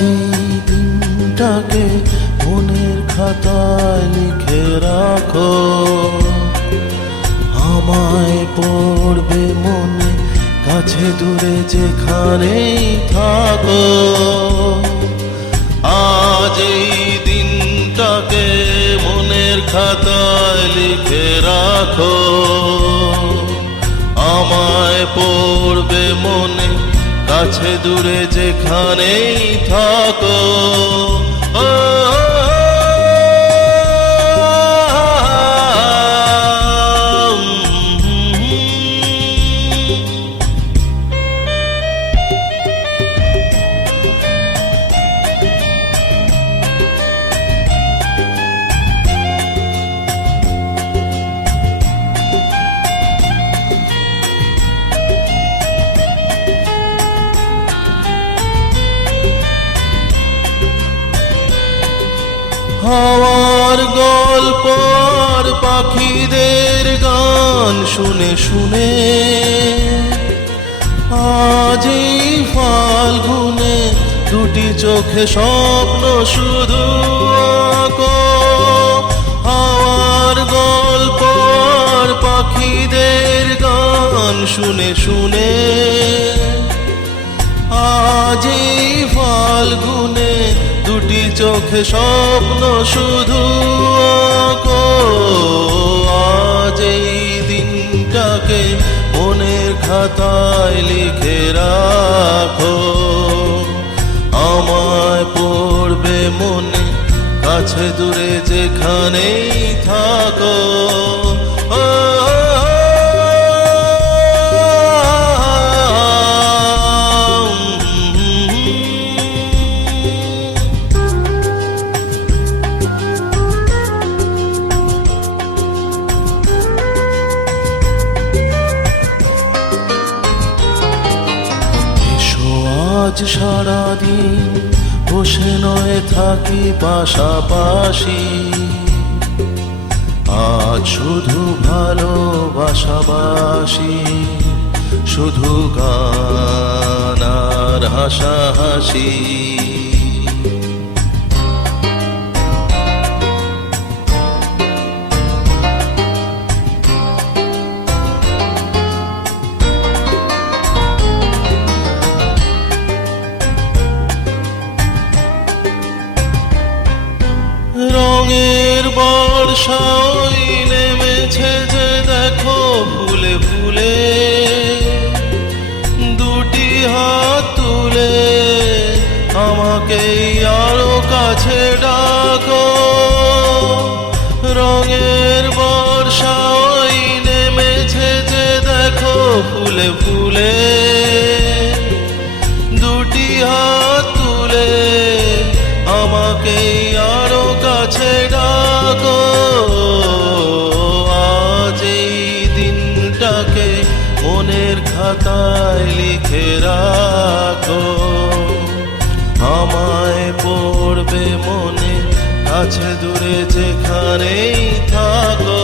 এই দিনটাকে মনের খাতায় লিখে রাখো, আমায় পড়বে মনে, কাছে দূরে যেখানেই থাকো। আজ এই দিনটাকে মনের খাতায় লিখে রাখো, আমায় পড়বে মনে, কাছে দূরে যেখানেই থাকো। হাওয়ার গল্প আর পাখিদের গান শুনে শুনে আজ এই ফাল্গুনে দুটি চোখে স্বপ্ন শুধু আঁকো। হাওয়ার গল্প আর পাখিদের গান শুনে শুনে আজ এই ফাল্গুনে দুটি চোখে স্বপ্ন শুধু আঁকো। আজ এই দিনটাকে মনের খাতায় লিখে রাখো, আমায় পড়বে মনে, কাছে দূরে যেখানেই থাকো। আজ সারাদিন বসে নয় থাকি পাশাপাশি, আজ শুধু ভালোবাসাবাসি, শুধু গান আর হাসাহাসি। রঙের বর্ষা ওই নেমেছে যে দেখো ফুলে ফুলে, দুটি হাত তুলে আমাকে আরো কাছে ডাকো। রঙের বর্ষা ওই নেমেছে যে দেখো ফুলে ফুলে, দুটি হাত তুলে আমাকে আরো কাছে ডাকো। আজ এই দিনটাকে মনের খাতায় লিখে রাখো, আমায় পড়বে মনে, কাছে দূরে যেখানেই থাকো।